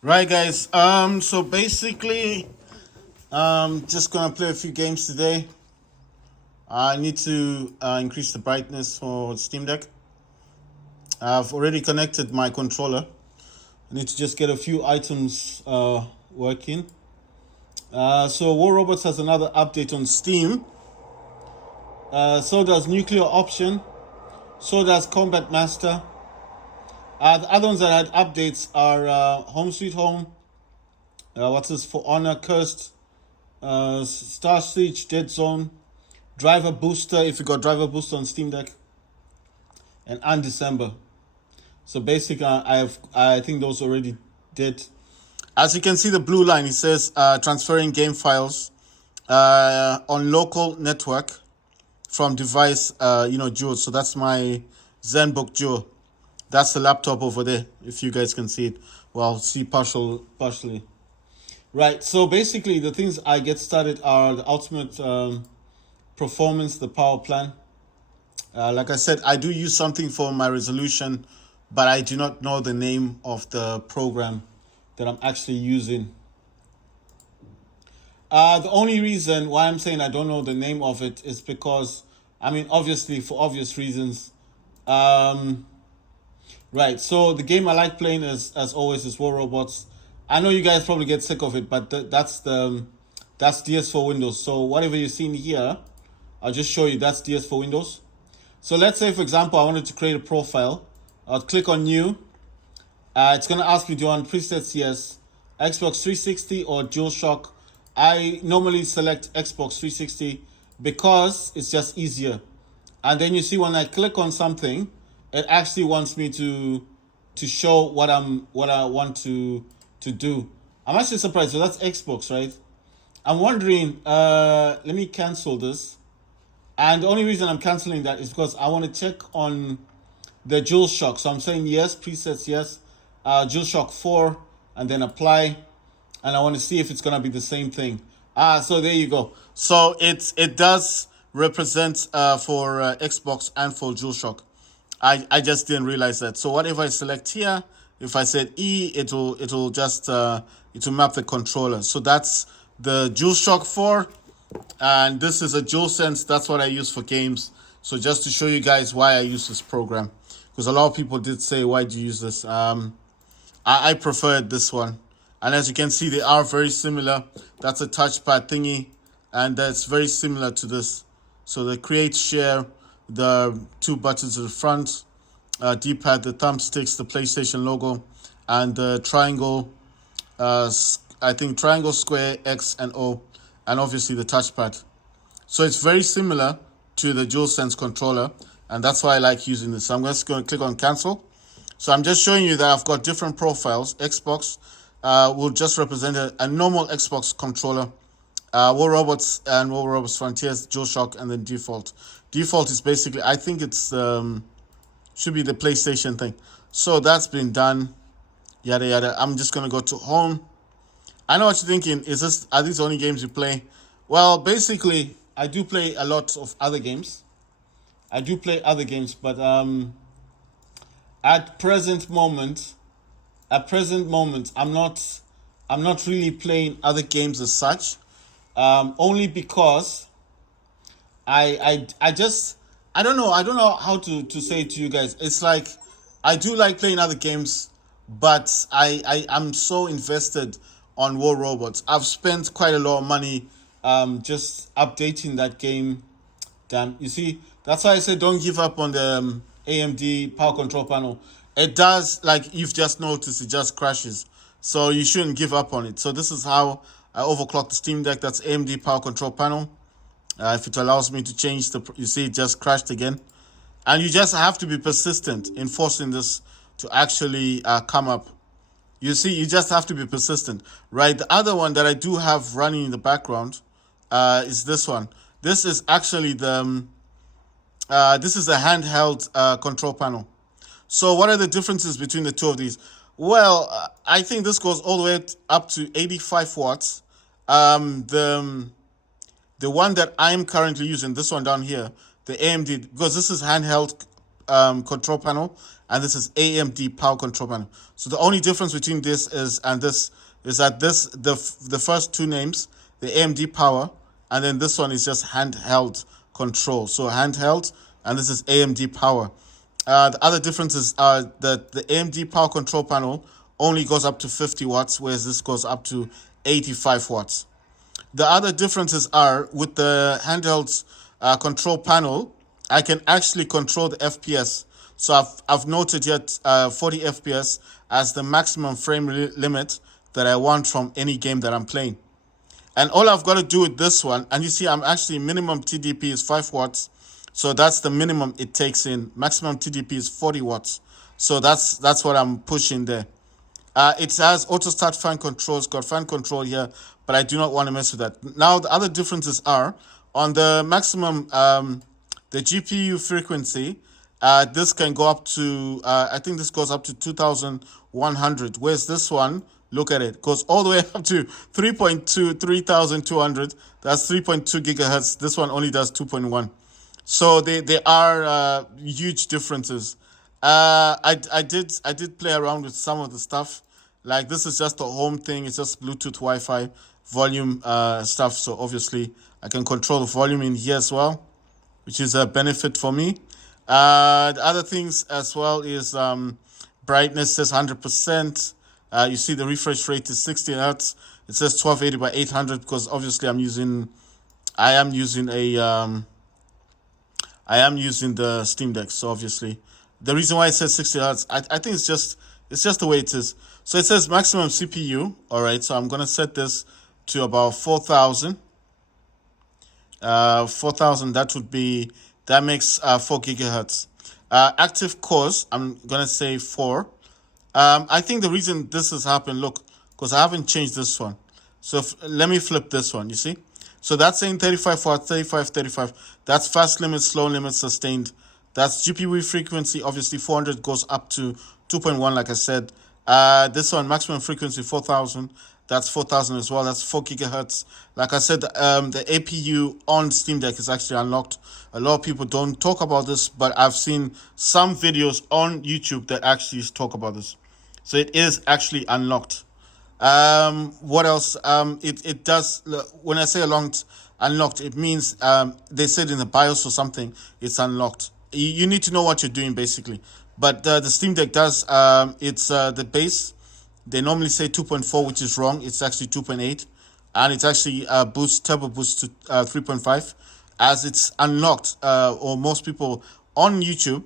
Right, guys. So basically, just gonna play a few games today. I need to increase the brightness for Steam Deck. I've already connected my controller. I need to just get a few items working. So War Robots has another update on Steam. So does Nuclear Option. So does Combat Master. The other ones that had updates are Home Sweet Home. What's this? For Honor, Cursed, Star Siege, Dead Zone, Driver Booster, if you got Driver Booster on Steam Deck, and Undecember. So basically, I think those already did. As you can see, the blue line, it says transferring game files on local network from device, Duo. So that's my ZenBook Duo. That's the laptop over there, if you guys can see it. Well, see partially. Right, so basically the things I get started are the ultimate performance, the power plan. Like I said, I do use something for my resolution, but I do not know the name of the program that I'm actually using. The only reason why I'm saying I don't know the name of it is because, obviously, for obvious reasons. Um, right, so the game I like playing is, as always, is War Robots. I know you guys probably get sick of it, but that's DS for Windows. So whatever you're seeing here, I'll just show you that's DS for Windows. So let's say, for example, I wanted to create a profile. I'll click on New. It's going to ask me, do you want presets? Yes. Xbox 360 or DualShock? I normally select Xbox 360 because it's just easier. And then you see when I click on something, it actually wants me to show what I want to do. I'm actually surprised. So that's Xbox, right? I'm wondering. Let me cancel this. And the only reason I'm canceling that is because I want to check on the DualShock. So I'm saying yes, presets yes, DualShock 4, and then apply. And I want to see if it's gonna be the same thing. So there you go. So it does represent for Xbox and for DualShock. I just didn't realize that. So whatever I select here, if I said E, it'll just it will map the controller. So that's the DualShock 4, and this is a DualSense. That's what I use for games. So just to show you guys why I use this program, because a lot of people did say, why do you use this? I preferred this one. And as you can see, they are very similar. That's a touchpad thingy, and that's very similar to this. So the create, share, the two buttons at the front, D-pad, the thumbsticks, the PlayStation logo, and the triangle, I think triangle, square, X, and O, and obviously the touchpad. So it's very similar to the DualSense controller, and that's why I like using this. So I'm just going to click on cancel. So I'm just showing you that I've got different profiles. Xbox will just represent a normal Xbox controller. War Robots and War Robots Frontiers, DualShock, and then default. Default is basically, I think it's should be the PlayStation thing. So that's been done. Yada yada. I'm just gonna go to home. I know what you're thinking. Are these the only games you play? Well, basically, I do play a lot of other games. I do play other games, but at present moment, I'm not really playing other games as such. Only because I just I don't know how to say it to you guys. It's like I do like playing other games, but I'm so invested on War Robots. I've spent quite a lot of money just updating that game. Damn, you see, that's why I said don't give up on the AMD power control panel. It does, like you've just noticed, it just crashes. So you shouldn't give up on it. So this is how I overclock the Steam Deck. That's AMD power control panel. If it allows me to change you see it just crashed again. And you just have to be persistent in forcing this to actually come up. You see, you just have to be persistent, right? The other one that I do have running in the background is this one. This is actually this is a handheld control panel. So what are the differences between the two of these? Well, I think this goes all the way up to 85 watts. The one that I'm currently using, this one down here, the AMD, because this is handheld control panel, and this is AMD power control panel. So the only difference between this is and this is that the first two names, the AMD power, and then this one is just handheld control. So handheld, and this is AMD power. The other differences are that the AMD power control panel only goes up to 50 watts, whereas this goes up to 85 watts. The other differences are with the handheld control panel, I can actually control the FPS. So I've noted yet 40 FPS as the maximum frame limit that I want from any game that I'm playing. And all I've got to do with this one, and you see I'm actually minimum TDP is 5 watts. So that's the minimum it takes in. Maximum TDP is 40 watts. So that's what I'm pushing there. It has auto start fan control. It's got fan control here, but I do not want to mess with that. Now the other differences are on the maximum, the GPU frequency. This can go up to I think this goes up to 2,100. Whereas this one, look at it, goes all the way up to 3,200. That's 3.2 gigahertz. This one only does 2.1. So they are huge differences. I did play around with some of the stuff. Like this is just a home thing. It's just Bluetooth, Wi-Fi, volume stuff. So obviously I can control the volume in here as well, which is a benefit for me. The other things as well is brightness says 100%. You see the refresh rate is 60 hertz. It says 1280 by 800 because obviously I am using the Steam Deck. So obviously the reason why it says 60 hertz, I think it's just the way it is. So it says maximum CPU. All right, so I'm gonna set this to about 4,000. 4,000. That makes 4 gigahertz. Active cores, I'm gonna say 4. I think the reason this has happened, look, because I haven't changed this one. So let me flip this one. You see, so that's saying 35 watts, 35, 35. That's fast limit, slow limit, sustained. That's GPU frequency. Obviously, 400 goes up to 2.1, like I said. This one, maximum frequency, 4,000. That's 4,000 as well. That's 4 gigahertz. Like I said, the APU on Steam Deck is actually unlocked. A lot of people don't talk about this, but I've seen some videos on YouTube that actually talk about this. So it is actually unlocked. What else? It does, when I say unlocked, it means they said in the BIOS or something, it's unlocked. You need to know what you're doing, basically. But the Steam Deck does, it's the base. They normally say 2.4, which is wrong. It's actually 2.8. And it's actually turbo boost to 3.5. As it's unlocked, or most people on YouTube,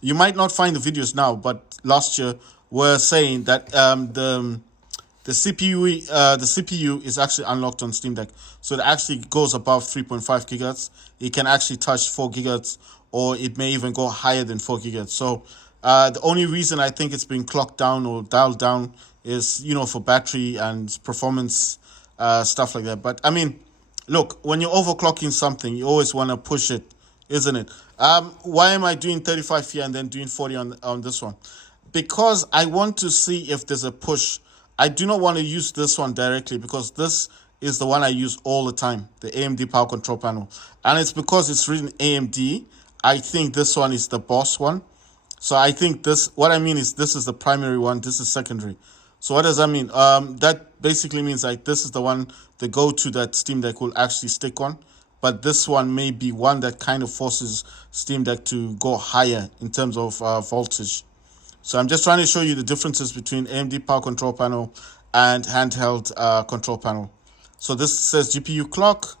you might not find the videos now, but last year were saying that the CPU is actually unlocked on Steam Deck. So it actually goes above 3.5 gigahertz. It can actually touch 4 gigahertz, or it may even go higher than 4 gigahertz. So the only reason I think it's been clocked down or dialed down is, for battery and performance stuff like that. But I mean, look, when you're overclocking something, you always want to push it, isn't it? Why am I doing 35 here and then doing 40 on this one? Because I want to see if there's a push. I do not want to use this one directly because this is the one I use all the time, the AMD power control panel. And it's because it's written AMD. I think this one is the boss one. So I think what I mean is this is the primary one, this is secondary. So what does that mean? That basically means like this is the one, the go-to that Steam Deck will actually stick on. But this one may be one that kind of forces Steam Deck to go higher in terms of voltage. So I'm just trying to show you the differences between AMD power control panel and handheld control panel. So this says GPU clock.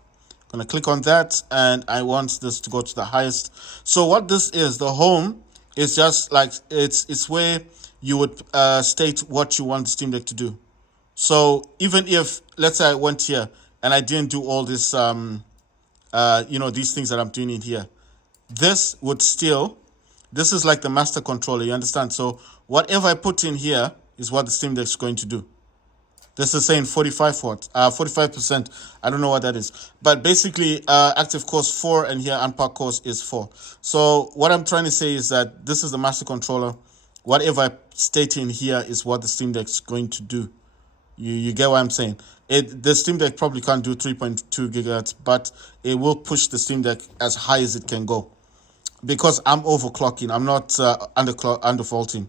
I'm going to click on that, and I want this to go to the highest. So what this is, the home is just like, it's where you would state what you want the Steam Deck to do. So even if, let's say I went here and I didn't do all this, these things that I'm doing in here, this would still, this is like the master controller, you understand? So whatever I put in here is what the Steam Deck is going to do. This is saying 45 watts, 45%. I don't know what that is. But basically, active cores 4 and here unpacked cores is 4. So what I'm trying to say is that this is the master controller. Whatever I state in here is what the Steam Deck is going to do. You get what I'm saying? The Steam Deck probably can't do 3.2 gigahertz, but it will push the Steam Deck as high as it can go. because I'm overclocking. I'm not undervolting.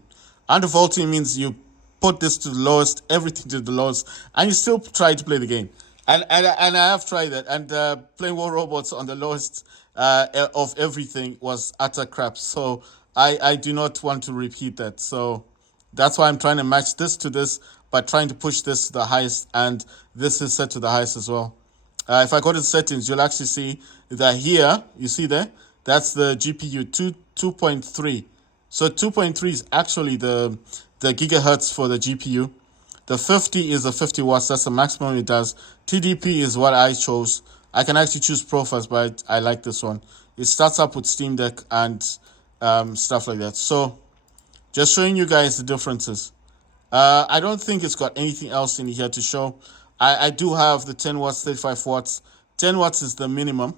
Undervolting means you put this to the lowest, everything to the lowest, and you still try to play the game. And I have tried that. And playing War Robots on the lowest of everything was utter crap. So I do not want to repeat that. So that's why I'm trying to match this to this, but trying to push this to the highest, and this is set to the highest as well. If I go to settings, you'll actually see that here, you see there, that's the GPU 2.3. So 2.3 is actually the gigahertz for the GPU. The 50 is the 50 watts, that's the maximum it does. TDP is what I chose. I can actually choose profiles, but I like this one. It starts up with Steam Deck and stuff like that. So just showing you guys the differences. I don't think it's got anything else in here to show. I do have the 10 watts, 35 watts. 10 watts is the minimum.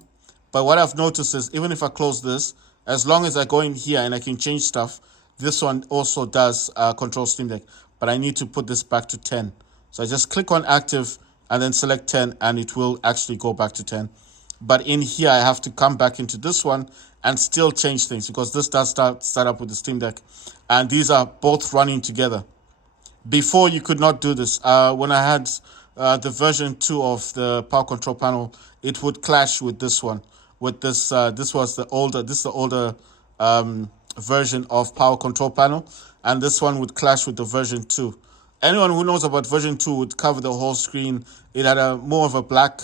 But what I've noticed is even if I close this, as long as I go in here and I can change stuff, this one also does control Steam Deck. But I need to put this back to 10. So I just click on active and then select 10 and it will actually go back to 10. But in here, I have to come back into this one and still change things because this does start up with the Steam Deck. And these are both running together. Before you could not do this. When I had the version 2 of the power control panel, it would clash with this one. With this, this was the older. This is the older version of power control panel, and this one would clash with the version 2. Anyone who knows about version 2 would cover the whole screen. It had a more of a black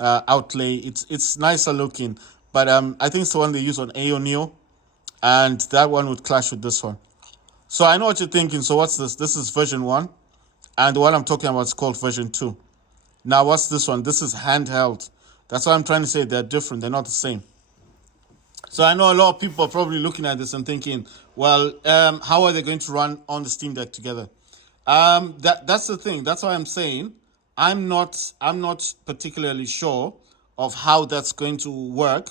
outlay. It's nicer looking, but I think it's the one they use on AO Neo, and that one would clash with this one. So I know what you're thinking. So what's this? This is version 1. And the one I'm talking about is called version 2. Now what's this one? This is handheld. That's why I'm trying to say they're different. They're not the same. So I know a lot of people are probably looking at this and thinking, well, how are they going to run on the Steam Deck together? That's the thing. That's why I'm saying I'm not particularly sure of how that's going to work.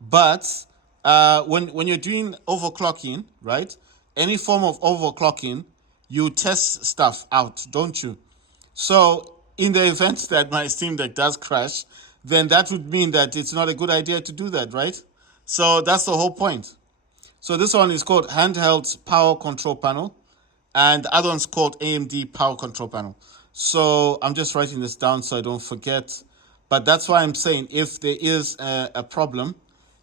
But when you're doing overclocking, right? Any form of overclocking, you test stuff out, don't you? So in the event that my Steam Deck does crash, then that would mean that it's not a good idea to do that, right? So that's the whole point. So this one is called Handheld Power Control Panel, and the other one's called AMD Power Control Panel. So I'm just writing this down so I don't forget. But that's why I'm saying if there is a problem,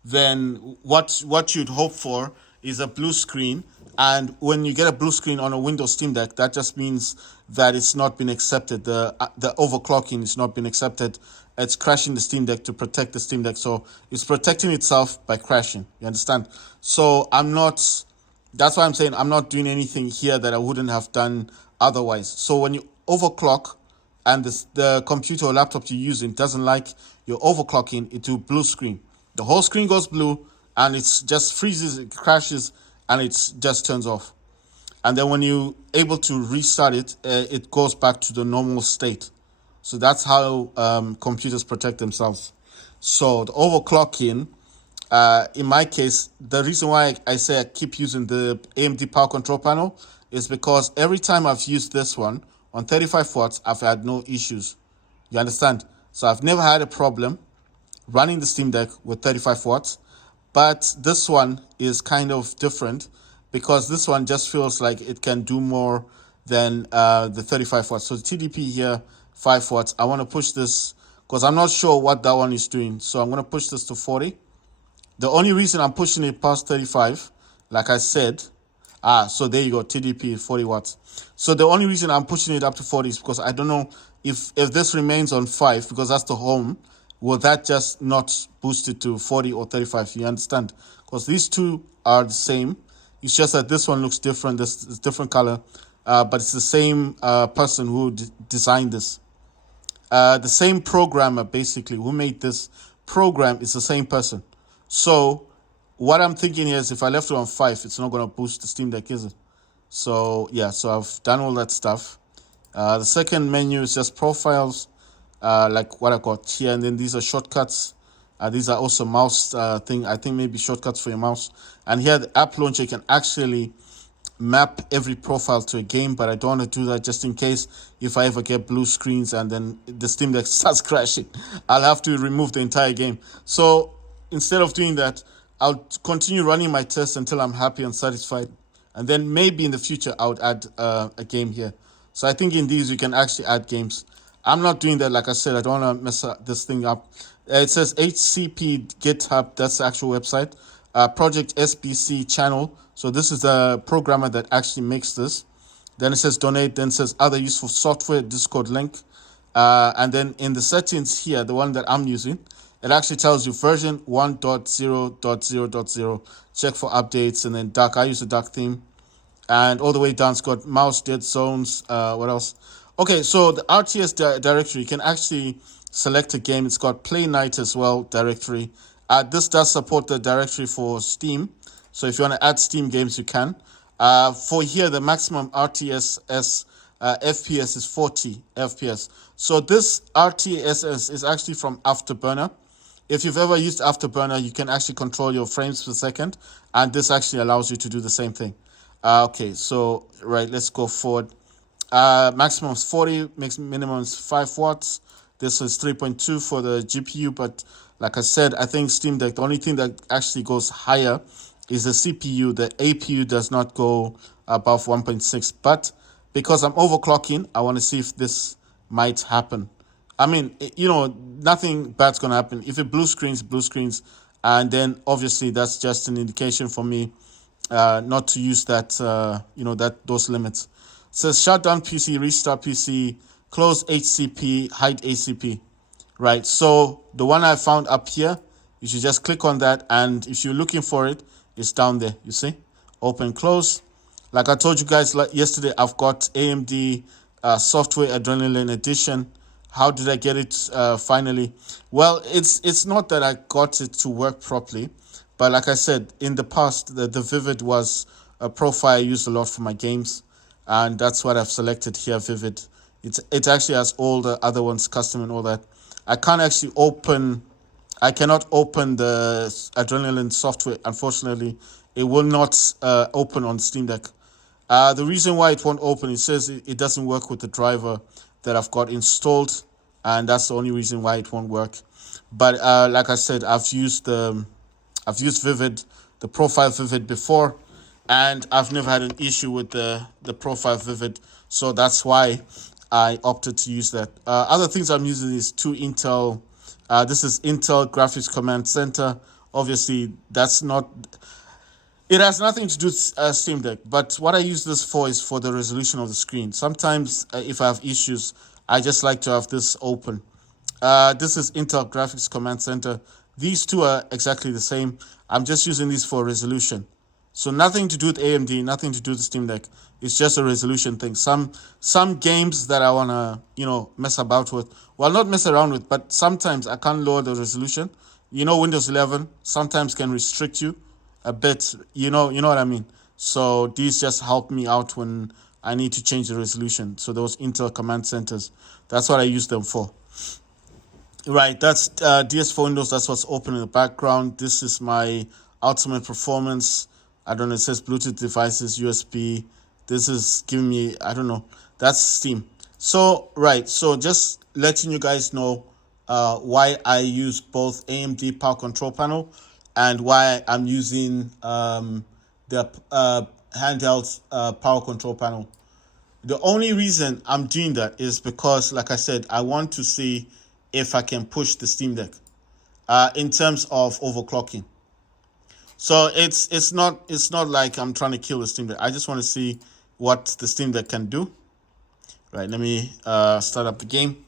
then what you'd hope for is a blue screen. And when you get a blue screen on a Windows Steam Deck, that just means that it's not been accepted. The overclocking is not been accepted. It's crashing the Steam Deck to protect the Steam Deck. So it's protecting itself by crashing. You understand? So that's why I'm saying I'm not doing anything here that I wouldn't have done otherwise. So when you overclock and the computer or laptop you're using doesn't like your overclocking, it will blue screen. The whole screen goes blue and it just freezes, it crashes, and it just turns off. And then when you're able to restart it, it goes back to the normal state. So that's how computers protect themselves. So the overclocking, in my case, the reason why I say I keep using the AMD Power Control Panel is because every time I've used this one on 35 watts, I've had no issues. You understand? So I've never had a problem running the Steam Deck with 35 watts. But this one is kind of different because this one just feels like it can do more than the 35 watts. So the TDP here, 5 watts. I want to push this because I'm not sure what that one is doing. So I'm going to push this to 40. The only reason I'm pushing it past 35, like I said, so there you go, TDP 40 watts. So the only reason I'm pushing it up to 40 is because I don't know if this remains on 5, because that's the home, will that just not boost it to 40 or 35? You understand? Because these two are the same. It's just that this one looks different. This is different color, but it's the same person who designed this. The same programmer, basically, who made this program is the same person. So what I'm thinking here is if I left it on 5, it's not going to boost the Steam Deck, is it? So, yeah, so I've done all that stuff. The second menu is just profiles, like what I got here. And then these are shortcuts. These are also mouse thing. I think maybe shortcuts for your mouse. And here the app launcher can actually map every profile to a game, but I don't want to do that just in case if I ever get blue screens and then the Steam Deck starts crashing. I'll have to remove the entire game. So instead of doing that, I'll continue running my tests until I'm happy and satisfied, and then maybe in the future I would add a game here. So I think in these you can actually add games. I'm not doing that, like I said. I don't want to mess this thing up. It says HCP GitHub. That's the actual website. Project SBC channel. So this is the programmer that actually makes this. Then it says donate. Then it says other useful software. Discord link. And then in the settings here, the one that I'm using, it actually tells you version 1.0.0.0. Check for updates, and then dark. I use the dark theme. And all the way down, it's got mouse, dead zones. What else? Okay, so the RTS directory, you can actually select a game. It's got Play Night as well directory. This does support the directory for Steam. So if you want to add Steam games, you can. For here, the maximum RTS FPS is 40 FPS. So this RTSS is actually from Afterburner. If you've ever used Afterburner, you can actually control your frames per second, and this actually allows you to do the same thing. Okay, so right, let's go forward. Maximum is 40, minimum is 5 watts. This is 3.2 for the GPU, but like I said, I think Steam Deck, the only thing that actually goes higher is the CPU. The APU does not go above 1.6, but because I'm overclocking, I want to see if this might happen. I mean, nothing bad's going to happen. If it blue screens, and then obviously that's just an indication for me not to use that, those limits. It says shut down PC, restart PC, close HCP, hide ACP. Right, so the one I found up here, you should just click on that, and if you're looking for it, it's down there, you see? Open, close. Like I told you guys yesterday, I've got AMD Software Adrenaline Edition. How did I get it finally? Well, it's not that I got it to work properly, but like I said, in the past, the Vivid was a profile I used a lot for my games, and that's what I've selected here, Vivid. It actually has all the other ones, custom and all that. I cannot open the Adrenaline software, unfortunately. It will not open on Steam Deck. The reason why it won't open, it says it doesn't work with the driver that I've got installed, and that's the only reason why it won't work. But like I said, I've used Vivid, the profile Vivid before, and I've never had an issue with the profile Vivid, so that's why I opted to use that. Other things I'm using is two Intel. This is Intel Graphics Command Center. Obviously, it has nothing to do with Steam Deck, but what I use this for is for the resolution of the screen. Sometimes if I have issues, I just like to have this open. This is Intel Graphics Command Center. These two are exactly the same. I'm just using these for resolution. So nothing to do with AMD, nothing to do with the Steam Deck. It's just a resolution thing. Some games that I want to, mess about with. Well, not mess around with, but sometimes I can't lower the resolution. Windows 11 sometimes can restrict you a bit. You know what I mean? So these just help me out when I need to change the resolution. So those Intel command centers, that's what I use them for. Right, that's DS4 Windows. That's what's open in the background. This is my ultimate performance. I don't know, it says Bluetooth devices, USB. This is giving me, I don't know. That's Steam. So, right, so just letting you guys know why I use both AMD Power Control Panel and why I'm using the Handheld Power Control Panel. The only reason I'm doing that is because, like I said, I want to see if I can push the Steam Deck in terms of overclocking. So it's not like I'm trying to kill the Steam Deck. I just want to see what the Steam Deck can do. Right, let me start up the game.